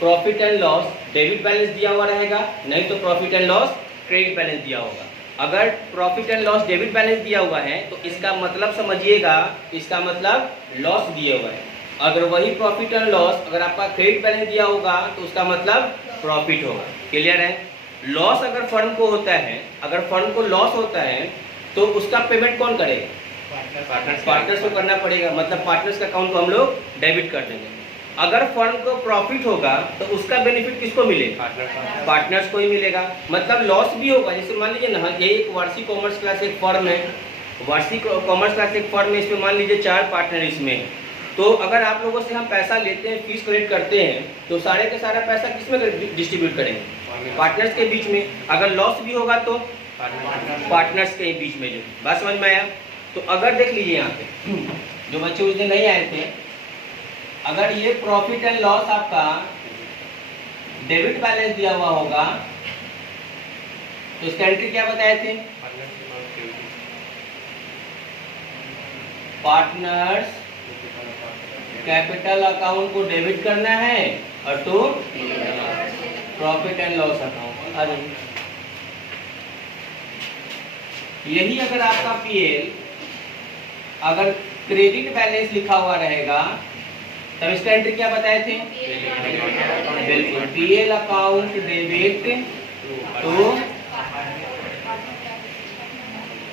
Profit and loss debit balance दिया हुआ रहेगा, नहीं तो profit and loss credit balance दिया होगा। अगर profit and loss debit balance दिया हुआ है तो इसका मतलब समझिएगा, इसका मतलब लॉस दिया हुआ है। अगर वही प्रॉफिट एंड लॉस अगर आपका क्रेडिट बैलेंस दिया होगा तो उसका मतलब प्रॉफिट होगा। क्लियर है? लॉस अगर फर्म को होता है, अगर फर्म को लॉस होता है तो उसका पेमेंट कौन करेगा? पार्टनर्स को करना पड़ेगा, मतलब पार्टनर्स का अकाउंट को हम लोग डेबिट कर देंगे। अगर फर्म को प्रॉफिट होगा तो उसका बेनिफिट किसको मिलेगा? पार्टनर्स को ही मिलेगा। मतलब लॉस भी होगा, जैसे मान लीजिए ना, ये एक वार्षिक कॉमर्स क्लास एक फर्म है, वार्षिक कॉमर्स क्लास एक फर्म है, इसमें मान लीजिए 4 पार्टनर इसमें है। तो अगर आप लोगों से हम पैसा लेते हैं, फीस कलेक्ट करते हैं, तो सारे का सारा पैसा किस में डिस्ट्रीब्यूट करेंगे? पार्टनर्स के बीच में। अगर लॉस भी होगा तो पार्टनर्स के बीच में। जो बात समझ में आया? तो अगर देख लीजिए यहाँ पे जो बच्चे उस दिन नहीं आए थे, अगर ये प्रॉफिट एंड लॉस आपका डेबिट बैलेंस दिया हुआ होगा तो इसका एंट्री क्या बताए थे? पार्टनर्स कैपिटल अकाउंट को डेबिट करना है और तो प्रॉफिट एंड लॉस अकाउंट। यही अगर आपका पीएल अगर क्रेडिट बैलेंस लिखा हुआ रहेगा तब इसका एंट्री क्या बताए थे? बिल्कुल, PL account debit to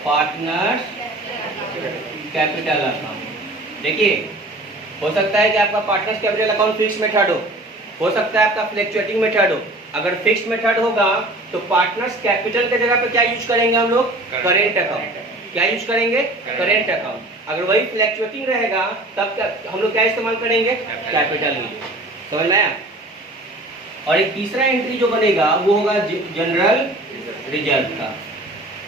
partners capital account. देखिए, हो सकता है कि आपका partners capital account fix method हो सकता है आपका फ्लैक्चुएटिंग मेथड हो। अगर फिक्स मेथड होगा तो पार्टनर्स कैपिटल के जगह पे क्या यूज करेंगे हम लोग? Current account. क्या यूज करेंगे? Current account. अगर वही फ्लैक्चुएटिंग रहेगा तब क्या हम लोग क्या इस्तेमाल करेंगे? कैपिटल ही। समझ में आया? और एक तीसरा एंट्री जो बनेगा वो होगा जनरल रिजर्व का।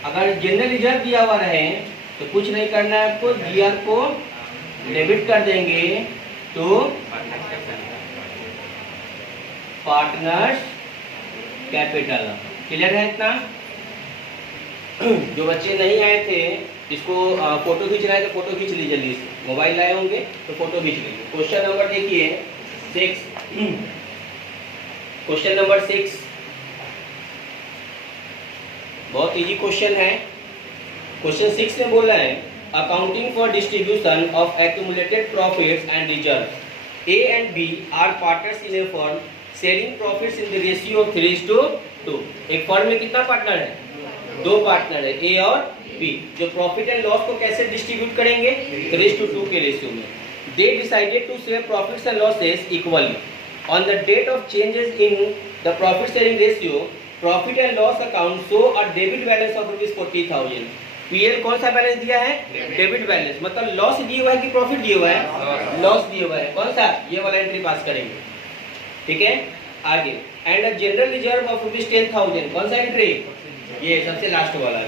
अगर जनरल रिजर्व दिया हुआ रहे तो कुछ नहीं करना है आपको, जीआर को डेबिट कर देंगे तो पार्टनर्स कैपिटल। क्लियर है इतना? जो बच्चे नहीं आए थे इसको फोटो खींच रहे थे, फोटो खींच लीजिए जल्दी से। मोबाइल लाए होंगे तो फोटो खींच लीजिए। क्वेश्चन नंबर देखिए 6, क्वेश्चन नंबर 6 बहुत इजी क्वेश्चन है। क्वेश्चन 6 में बोल रहा है accounting for distribution of accumulated profits and reserve. A and B are partners in a firm sharing profits in the ratio of 3:2। एक फर्म में कितना पार्टनर है? 2 पार्टनर है, ए और बी। जो प्रॉफिट एंड लॉस को कैसे डिस्ट्रीब्यूट करेंगे? 3:2 के रेशियो में। They decided to share profits and losses equally. On the date of changes in the profit sharing ratio, profit and loss account show a debit balance of ₹40,000। PL कौन सा balance दिया है? Debit balance. मतलब loss दिया हुआ है कि profit दिया हुआ है? लॉस दिया हुआ है। कौन सा? ये वाला एंट्री पास करेंगे। ठीक है, आगे। And general reserve of ₹10,000। कौन सा एंट्री? ये सबसे लास्ट वाला है।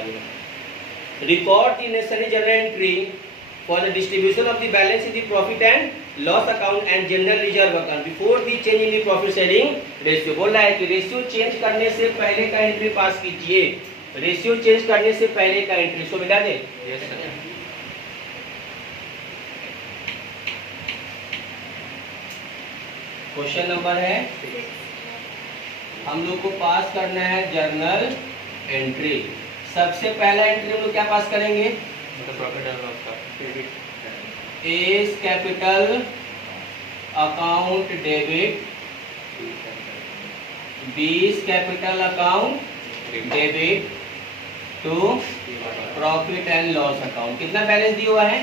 Record the necessary general entry for the distribution of the balance in the profit and loss account and general reserve account before the change in the profit sharing ratio. बोल रहा है कि ratio change करने से पहले का entry पास कीजिए। Ratio change करने से पहले का एंट्री इसको मिला दे। Yes sir. क्वेश्चन नंबर है, हम लोग को पास करना है जर्नल एंट्री। सबसे पहला एंट्री हम लोग क्या पास करेंगे? A's capital account debit, B's capital account debit to profit and loss account. कितना बैलेंस दिया हुआ है?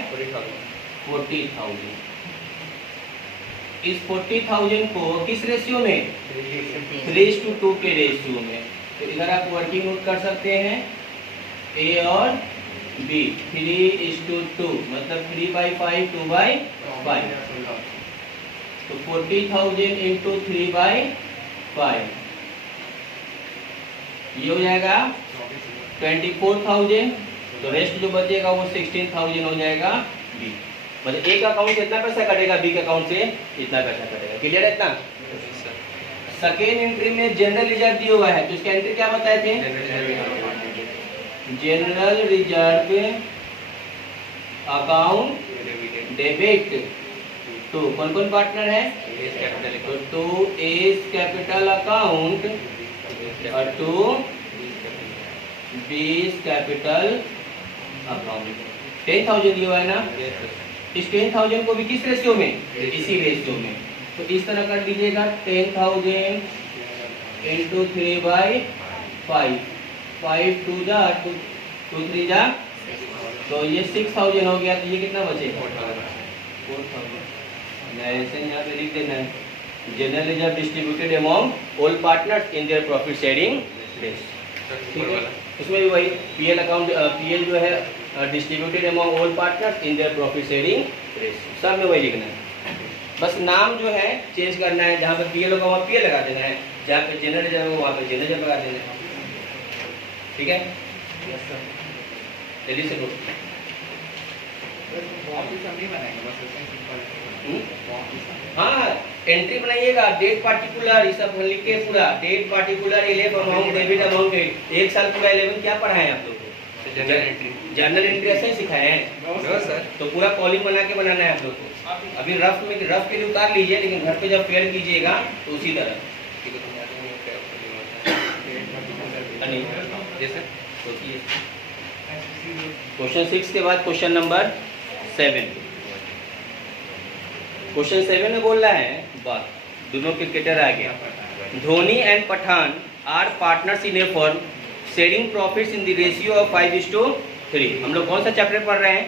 40,000। इस 40,000 को किस रेशियो में? 3:2 के रेशियो में। तो इधर आप वर्किंग नोट कर सकते हैं, ए और बी 3:2, मतलब 3/5 2/5। तो 40,000 इंटू 3/5 ये हो जाएगा 24,000। तो रेस्ट जो बचेगा वो 16,000 हो जाएगा बी। मतलब एक अकाउंट से इतना पैसा कटेगा, बी के अकाउंट से इतना पैसा कटेगा। क्लियर है इतना? सेकेंड एंट्री में जनरल रिजर्व दिया हुआ है तो इसका एंट्री क्या बताए थे? जनरल रिजर्व अकाउंट डेबिट तो कौन कौन पार्टनर है? तो टू एज कैपिटल अकाउंट और टू बीज कैपिटल अकाउंट। 10,000 दिया हुआ है ना? इस 10,000 को भी किस रेशियो में? इसी रेशियो में। तो इस तरह कर लीजिएगा 10,000 इंटू 3/5, 5 2 जा 2 3 जा, तो ये 6,000 हो गया। तो ये कितना बचे? 4,000। ऐसे यहाँ पे लिख देना है general reserve distributed among all partners in their profit sharing ratio. ठीक है, उसमें भी वही पीएल अकाउंट, पीएल जो है distributed among all partners in their profit sharing ratio, सब में वही लिखना है। बस नाम जो है चेंज करना है, जहाँ पे पीएल होगा वहाँ पीएल लगा देना है, जहाँ पे जनरल रिजर्व होगा वहाँ पे जनरल रिजर्व लगा देना है। ठीक है, जल्दी से हाँ एंट्री बनाइएगा, डेट पार्टिकुलर, ये सब लिख के पूरा डेट पार्टिकुलर, इलेफ अमाउंट, डेबिट अमाउंट। एक साल पूरा 11 क्या पढ़ाए आप लोग को? जर्नल एंट्री ऐसे ही सिखाए हैं सर। तो पूरा कॉलम बना के बनाना है आप लोग को। अभी रफ के लिए उतार लीजिए, लेकिन घर पे जब फेयर कीजिएगा तो उसी तरह। क्वेश्चन 6 के बाद क्वेश्चन नंबर 7। क्वेश्चन 7 में बोल रहा है, बात दोनों क्रिकेटर आ गया। Dhoni and Pathan are partners in a firm sharing profits in the ratio of 5:3। हम लोग कौन सा चैप्टर पढ़ रहे हैं?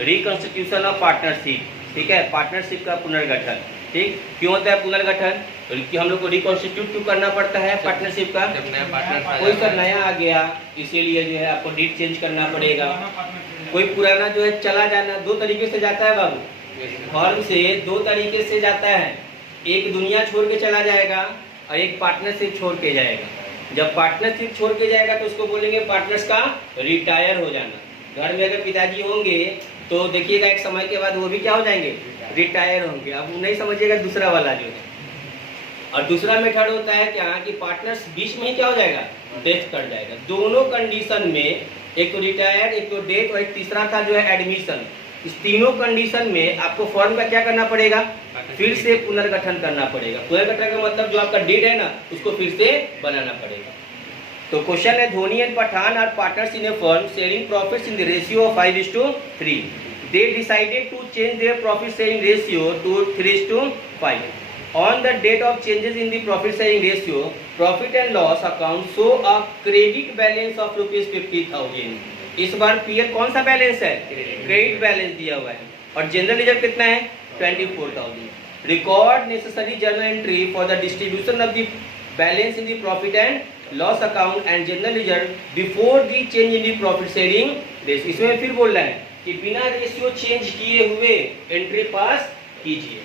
Reconstitution of partnership. ठीक है, पार्टनरशिप का पुनर्गठन। ठीक, क्यों होता है पुनर्गठन? क्योंकि हम लोग को रिकॉन्स्टिट्यूट क्यों करना पड़ता है पार्टनरशिप का? जब नया पार्टनर कोई सा नया आ गया, इसीलिए जो है आपको डीड चेंज करना पड़ेगा। कोई पुराना जो है चला जाना, दो तरीके से जाता है बाबू, फर्म से दो तरीके से जाता है। एक दुनिया छोड़ के चला जाएगा और एक पार्टनरशिप छोड़ के जाएगा। जब पार्टनरशिप छोड़ के जाएगा तो उसको बोलेंगे पार्टनर्स का रिटायर हो जाना। घर में अगर पिताजी होंगे तो देखिएगा एक समय के बाद वो भी क्या हो जाएंगे? रिटायर होंगे। अब नहीं समझिएगा दूसरा वाला जो है। और दूसरा मेथड होता है क्या कि पार्टनर्स बीच में ही क्या हो जाएगा? डेथ कर जाएगा। दोनों कंडीशन में, एक तो रिटायर, एक तो डेथ और एक तीसरा था जो है एडमिशन। इस तीनों कंडीशन में आपको फर्म का क्या करना पड़ेगा? फिर से पुनर्गठन करना पड़ेगा। पुनर्गठन का मतलब जो आपका डेट है ना, उसको फिर से बनाना पड़ेगा। तो क्वेश्चन है, Dhoni and Pathan are partners in a firm sharing profits in the ratio of 5:3। They decided to change their profit sharing ratio to 3:5. On the date of changes in the profit sharing ratio, profit and loss account show a credit balance of ₹50,000. इस बार PL कौन सा balance है? Credit balance दिया हुआ है। और general reserve कितना है? 24,000. Record necessary journal entry for the distribution of the balance in the profit and loss account and general reserve before the change in the profit sharing ratio. इसमें फिर बोल रहा है कि बिना रेशियो चेंज किए हुए एंट्री पास कीजिए।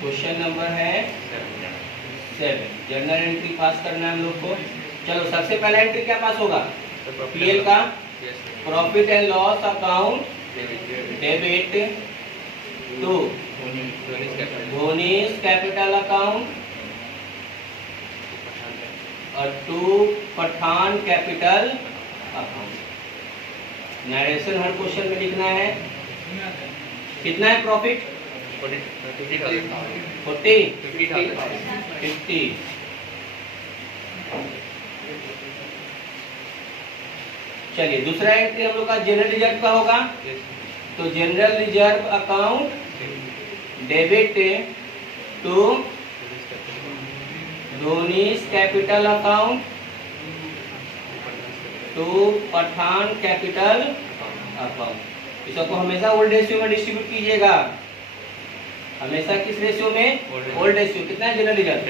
क्वेश्चन नंबर है 7। जर्नल एंट्री पास करना है हम लोग को। चलो सबसे पहला एंट्री क्या पास होगा? पीएल का profit and loss account debit to Dhoni's capital account और to Pathan capital account. Narration हर क्वेश्चन में लिखना है। कितना है प्रॉफिट? 50। चलिए दूसरा एंट्री हम लोग का जनरल रिजर्व का होगा। तो general reserve account debit to Dhoni's capital account to Pathan capital account. इसको हमेशा ओल्ड रेशियो में डिस्ट्रीब्यूट कीजिएगा। हमेशा किस रेशियो में? Old ratio. कितना है जनरल रिजर्व?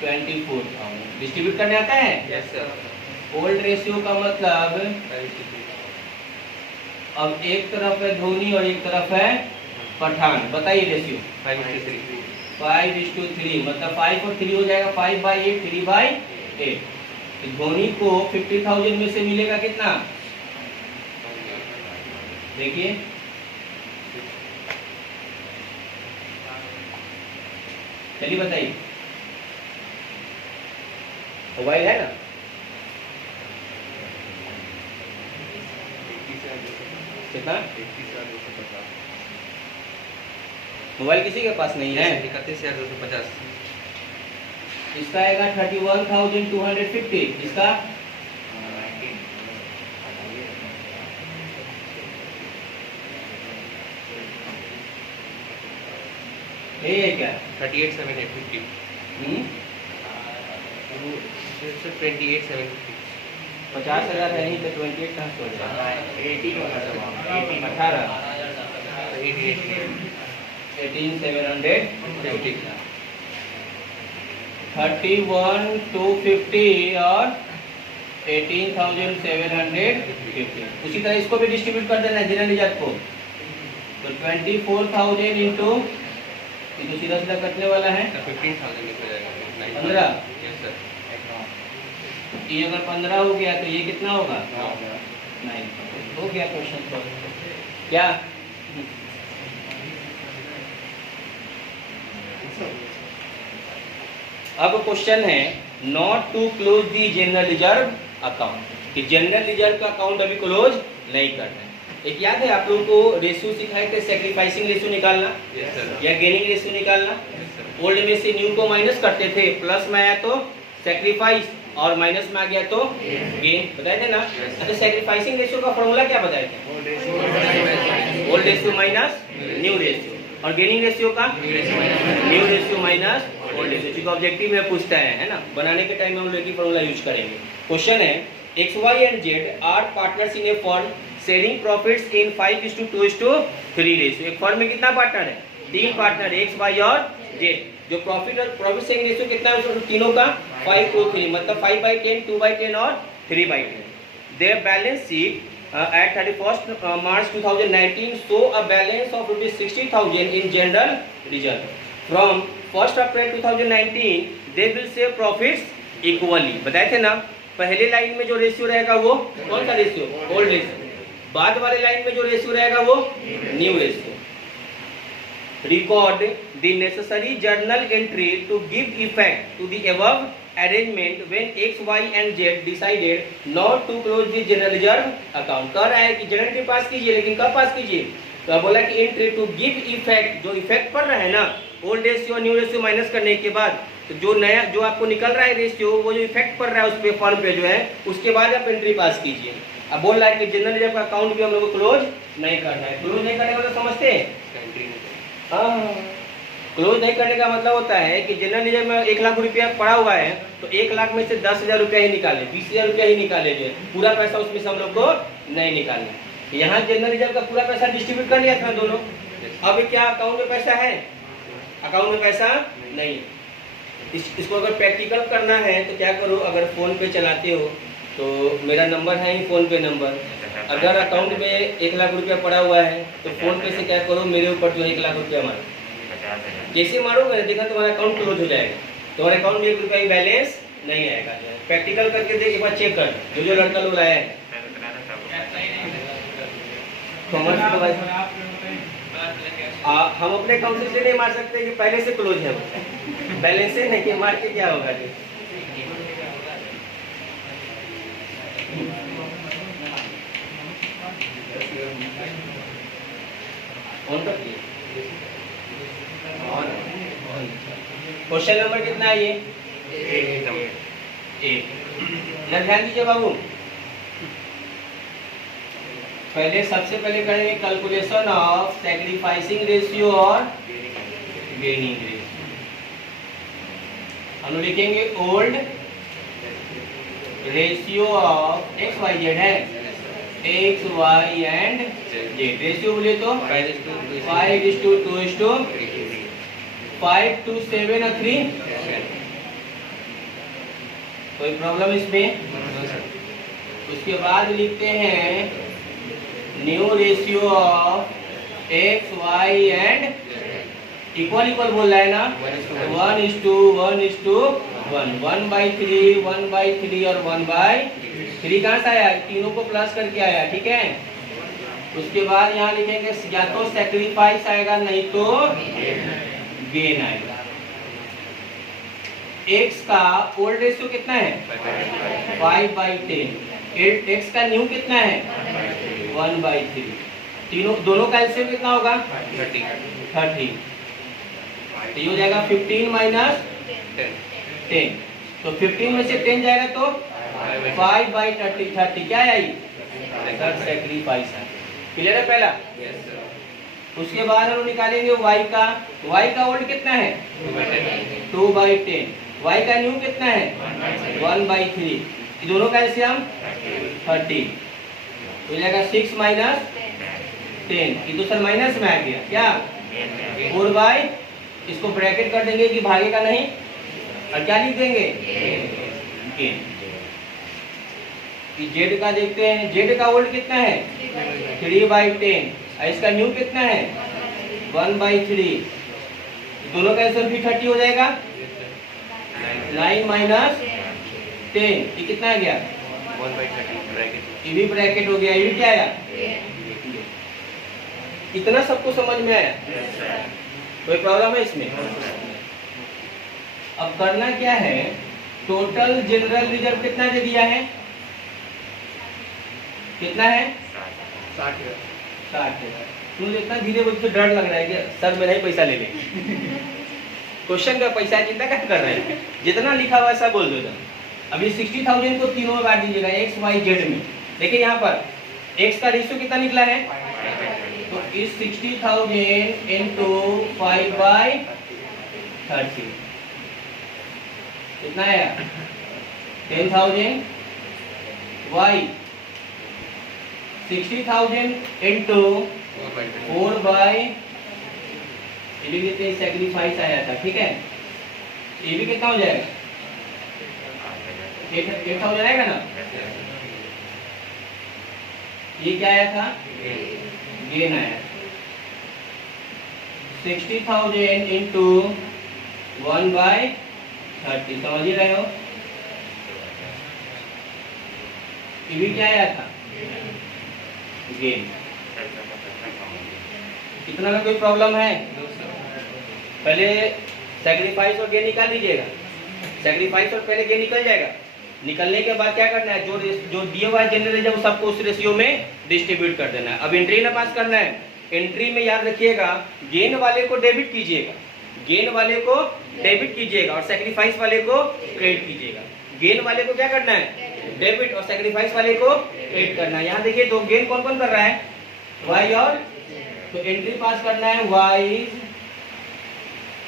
24,000 डिस्ट्रीब्यूट करने आता है? Yes sir. ओल्ड रेशियो का मतलब अब एक तरफ है धोनी और एक तरफ है पठान। बताइए रेशियो। 5:3 मतलब 5 और 3 हो जाएगा 5/8, 3/8। धोनी को 50,000 में से मिलेगा कितना? देखिए चलिए बताइए, मोबाइल है ना? कितना? मोबाइल किसी के पास नहीं है? 31,250। इसका आएगा 31,250। इसका यही है क्या? 38,750। 28,750। 50,000 है ही तो 28 कहाँ से हो जाएगा? 18 18,750 31,250 और 18,750। उसी तरह इसको भी डिस्ट्रीब्यूट कर देना है जनरल रिजर्व को। तो 24,000 इंटू, ये तो सीधा सीधा कटने वाला है 15,000 निकल जाएगा। 15। Yes sir. ये अगर 15 हो गया तो ये कितना होगा? 9। हो गया क्वेश्चन सॉल्व। क्या अब क्वेश्चन है not to close the general reserve account, कि जनरल रिजर्व का अकाउंट अभी क्लोज नहीं करना है। एक याद है आप लोगों को रेशियो सिखाए थे, सैक्रिफाइसिंग रेशियो निकालना या गेनिंग रेशियो निकालना। ओल्ड में से न्यू को माइनस करते थे, प्लस में आया तो सैक्रिफाइस और माइनस में आ गया तो गेन, बताए थे ना? अच्छा, सैक्रिफाइसिंग रेशियो का फॉर्मूला क्या बताए थे? Old ratio minus new ratio. और गेनिंग रेशियो का new ratio minus old ratio. क्योंकि ऑब्जेक्टिव में पूछता है ना, बनाने के टाइम में हम लोग एक ही फॉर्मूला यूज करेंगे। क्वेश्चन है X Y and Z are partners in a firm sharing profits in 5:2:3 ratio. एक फर्म में कितना पार्टनर है? 3 पार्टनर, एक्स वाई और जेड। जो प्रॉफिट शेयरिंग रेशियो कितना है उसमें तीनों का 5:3, मतलब 5/10, 2/10 और 3/10। Their balance sheet at 31st March 2019 show a balance of ₹60,000 in general reserve. From 1st April 2019 they will share profits equally. बताए थे ना, पहले लाइन में जो रेशियो रहेगा वो कौन सा रेशियो? Old ratio. बाद वाले लाइन में जो रेशियो रहेगा वो new ratio. Record the necessary journal entry to give effect to the above arrangement when X, Y and Z decided not to close the general reserve account। कह रहा है कि जनरल एंट्री पास कीजिए, लेकिन कब पास कीजिए? तो बोला कि एंट्री टू गिव इफेक्ट, जो इफेक्ट पड़ रहा है ना old ratio new ratio minus करने के बाद, तो जो नया जो आपको निकल रहा है रेशियो, वो जो इफेक्ट पड़ रहा है उस पे फॉर्म पे जो है, उसके बाद आप एंट्री पास कीजिए। अब बोल रहा है कि जनरल रिजर्व का अकाउंट भी हम लोग को क्लोज नहीं करना है। क्लोज नहीं करने का मतलब समझते हैं? क्लोज नहीं करने का मतलब होता है कि जनरल रिजर्व में 1 लाख रुपया पड़ा हुआ है, तो 1 लाख में से 10,000 रुपया ही निकाले, 20,000 रुपया ही निकाले, जो पूरा पैसा उसमें से हम लोग को नहीं निकालना। यहाँ जनरल रिजर्व का पूरा पैसा डिस्ट्रीब्यूट कर लिया था दोनों। अब क्या अकाउंट में पैसा है? अकाउंट में पैसा नहीं। इसको अगर प्रैक्टिकल करना है तो क्या करो, अगर फ़ोन पे चलाते हो तो मेरा नंबर है ही फ़ोन पे नंबर। अगर अकाउंट में 1 लाख रुपया पड़ा हुआ है तो फ़ोन पे से क्या करो, मेरे ऊपर जो 1 लाख रुपया मारो। जैसे मारोगे देखा तुम्हारा अकाउंट क्लोज हो जाएगा, तुम्हारे अकाउंट में 1 रुपया की बैलेंस नहीं आएगा। प्रैक्टिकल करके देख, एक बार चेक कर, जो लड़का लोग लाया है। हम अपने अकाउंट से नहीं मार सकते कि पहले से क्लोज है, बैलेंस से नहीं मार के क्या होगा जी? क्वेश्चन नंबर कितना है ये? 1। ध्यान दीजिए बाबू, पहले सबसे पहले करेंगे कैलकुलेशन ऑफ सैक्रिफाइसिंग रेशियो और गेनिंग रेशियो। हम लिखेंगे old ratio of X Y Z है, X Y and Z. Ratio बोले तो 5:2:5 to 7 और 3। कोई प्रॉब्लम इसमें? उसके बाद लिखते हैं new ratio of X Y and equal बोल रहा है ना, 1:1:1, 1/3, 1/3 और 1/3 कहाँ से आया? तीनों को प्लस करके आया, ठीक है। उसके बाद यहाँ लिखेंगे या तो सैक्रिफाइस आएगा नहीं तो गेन आएगा। एक्स का ओल्ड रेशियो कितना है 5/10, एक्स का न्यू कितना है 1/3, तीनों दोनों का एलसीएम कितना होगा 30, तो ये हो जाएगा 15 माइनस 10, तो 15 में से 10 जाएगा तो 5/30, 30 क्या है सेक्रीफाइस है। क्लियर है पहला। उसके बाद हम निकालेंगे y का ओल्ड कितना है 2/10, y का न्यू कितना है 1/3, दोनों का एलसीएम 30, हो जाएगा 6 माइनस 10, ये तो सर माइनस में आ गया क्या 4/, इसको ब्रैकेट कर देंगे कि भागेगा नहीं, और क्या लिख देंगे गेन। जेड का देखते हैं, जेड का ओल्ड कितना है 3/10, और इसका न्यू कितना है 1/3, दोनों का एलसीएम भी 30 हो जाएगा, 9 माइनस 10, ये कितना आ गया 1/30 ये भी ब्रैकेट हो गया, ये भी क्या आया, इतना सबको समझ में आया, कोई प्रॉब्लम है इसमें। अब करना क्या है, टोटल जनरल रिजर्व कितना दे दिया है, कितना है 60। मुझे इतना धीरे बोल तो डर लग रहा है कि सर मेरा ही पैसा ले ले क्वेश्चन का पैसा चिंता क्या कर रहे हैं, जितना लिखा हुआ ऐसा बोल दो। अभी 60,000 को तीनों में बांट दीजिएगा एक्स वाई जेड में। देखिए यहाँ पर एक्स का रेशियो कितना निकला है, तो इस 60,000 इंटू 5/30 कितना आया 10,000, वाई 60,000 इंटू 4/, सेक्रीफाइस आया था, ठीक है, ये भी कितना हो जाएगा 8,000 आएगा ना। ये क्या आया था गेन आया 60,000 इंटू 1/30, समझ ही रहे हो। ये भी क्या आया था गेन। इतना में कोई प्रॉब्लम है, पहले सैक्रिफाइस और गेन निकाल दीजिएगा, सैक्रिफाइस और पहले गेन निकल जाएगा, निकलने के बाद क्या करना है, जो दिया हुआ जनरल रिजर्व सबको उस रेशियो में डिस्ट्रीब्यूट कर देना है। अब एंट्री ना पास करना है, एंट्री में याद रखिएगा गेन वाले को डेबिट कीजिएगा, गेन वाले को डेबिट कीजिएगा और सैक्रिफाइस वाले को क्रेडिट कीजिएगा। गेन वाले को क्या करना है डेबिट और सैक्रिफाइस वाले को क्रेडिट करना है। यहाँ देखिए दो गेन कौन कौन कर रहा है वाई और, तो एंट्री पास करना है Y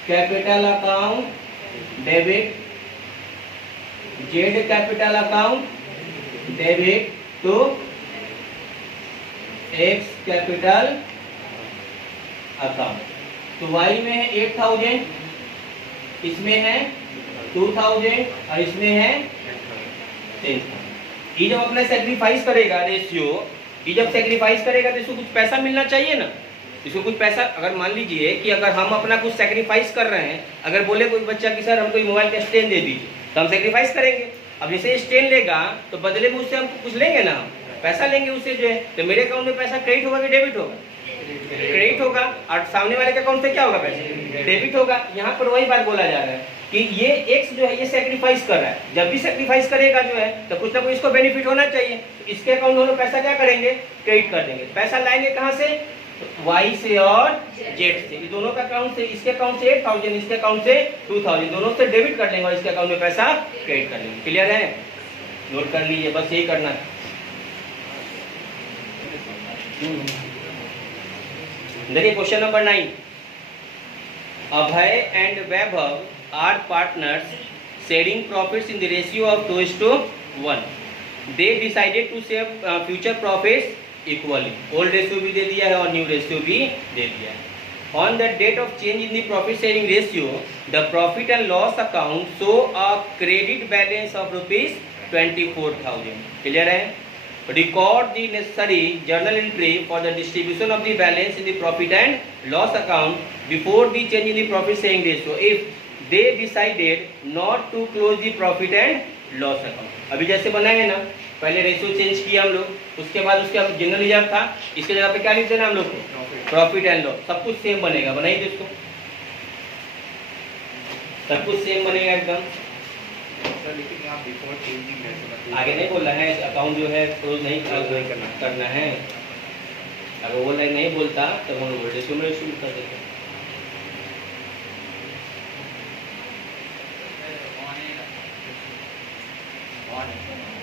capital account debit, Z capital account debit to X capital account. तो वाई में है 8,000, इसमें है 2,000 और इसमें है 10,000। ये जब अपना सेक्रीफाइस करेगा रेशियो, ये जब सेक्रीफाइस करेगा तो इसको कुछ पैसा मिलना चाहिए ना, इसको कुछ पैसा। अगर मान लीजिए कि अगर हम अपना कुछ सेक्रीफाइस कर रहे हैं, अगर बोले कोई बच्चा कि सर हमको मोबाइल का स्टैंड दे दीजिए, तो हम सेक्रीफाइस करेंगे। अब जैसे स्टैंड लेगा तो बदले में उससे हम कुछ लेंगे ना, हम पैसा लेंगे उससे जो है, तो मेरे अकाउंट में पैसा क्रेडिट होगा कि डेबिट होगा, क्रेडिट होगा, और सामने वाले के अकाउंट से क्या होगा पैसा डेबिट होगा। यहाँ पर वही बात बोला जा रहा है कि ये एक्स जो है ये सेक्रीफाइस कर रहा है, जब भी सेक्रीफाइस करेगा जो है तो कुछ ना कुछ इसको बेनिफिट होना चाहिए, तो इसके अकाउंट में पैसा क्या करेंगे क्रेडिट कर देंगे। पैसा लाएंगे कहाँ से, वाई से और जेड से, दोनों का अकाउंट से, इसके अकाउंट से 8,000, इसके अकाउंट से 2,000, दोनों से डेबिट कर लेंगे और इसके अकाउंट में पैसा क्रेडिट कर लेंगे। क्लियर है, नोट कर लीजिए, बस यही करना है। देखिए question number 9, Abhay and Vaibhav are partners sharing profits in the ratio of 2:1। They decided to share future profits equally. Old ratio भी दे दिया है और न्यू रेशियो भी दे दिया है। On the date of change in the profit sharing ratio, the profit and loss account show a credit balance of ₹24,000। Clear है। Record the necessary journal entry for the distribution of the balance in the profit and loss account before the change in the profit sharing ratio if they decided not to close the profit and loss account। अभी जैसे बनाए ना, पहले ratio change किया हम लोग, उसके बाद उसका जनरल रिजर्व था, इसके जगह पे क्या लिख देना हम लोग को प्रॉफिट एंड लॉस, सब कुछ सेम बनेगा। बनाइए इसको, सब कुछ सेम बनेगा एकदम। सर लेकिन यहाँ बिफोर चेंजिंग है तो मैं आगे नहीं बोलना है अकाउंट जो है क्लोज नहीं करना है। अगर वो लाइन नहीं बोलता तो हम लोग रेज्यूमे शुरू कर देते हैं। ऑन है